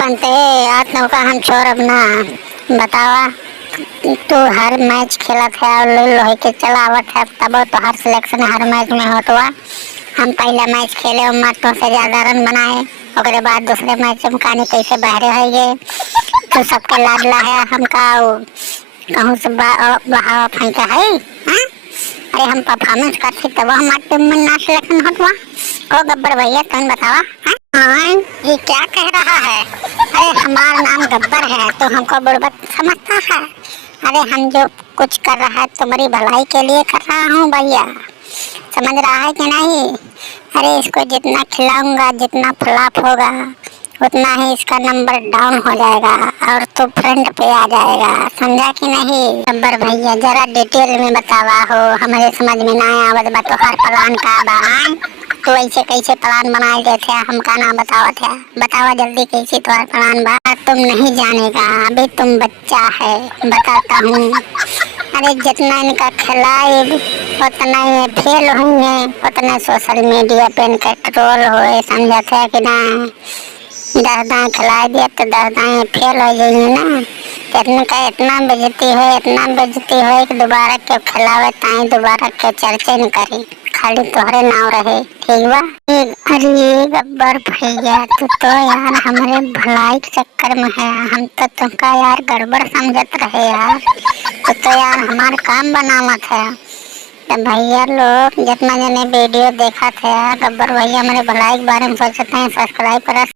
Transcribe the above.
पंते आत्मा का हम छोड़ब ना। बतावा, तू हर मैच खेलत है और लोहे के चलावत है, तब तो हर सिलेक्शन हर मैच में होतवा। हम पहला मैच खेले और मर्दों से ज्यादा रन बनाए, ओकरे बाद दूसरे मैच में कहानी कैसे बहरे है ये। तू सबके लाडला है, हमका कहूँ से बहावा फेंका है। हाँ? अरे हम परफॉर्मेंस करते तब हमारे टीम में ना सिलेक्शन होतवा। ओ गब्बर भैया तुम बतावा। हाँ, ये क्या कह रहा है? अरे हमारा नाम गब्बर है तो हमको बुड़बक समझता है? अरे हम जो कुछ कर रहा है तुम्हारी भलाई के लिए कर रहा हूँ भैया, समझ रहा है कि नहीं? अरे इसको जितना खिलाऊंगा, जितना फ्लॉप होगा, उतना ही इसका नंबर डाउन हो जाएगा और तो फ्रंट पे आ जाएगा, समझा कि नहीं? गब्बर भैया जरा डिटेल में बतावा हो, हमारे समझ में ना आवत बा तो हर प्लान का बा। तो ऐसे कैसे प्लान बनाए गए थे, हमका नाम बतावा थे। बतावा जल्दी कैसे तुम्हारा प्लान बा। तुम नहीं जानेगा, अभी तुम बच्चा है, बताता हूँ। अरे जितना इनका खिलाए उतना ये फेल होंगे, उतना सोशल मीडिया पे इनका ट्रोल होए, समझा थे कि ना? 10 दाएं खिला दिया तो 10 दाएं फेल हो जाएंगे ना। इनका इतना बेइज्जती हो, इतना बेइज्जती हो कि दोबारा क्यों खिलावे, ताई दोबारा क्यों चर्चा न करे, खाली तोहरे नाव रहे, ठीक बा? अरे गब्बर भैया तू तो यार हमारे भलाई के चक्कर में है, हम तो तुमका यार गड़बड़ समझत रहे यार। तो यार हमारा काम बनावत है। तो भैया लोग जितना जने वीडियो देखा थे, गब्बर भैया हमारे भलाई के बारे में सोचते हैं, सब्सक्राइब करा।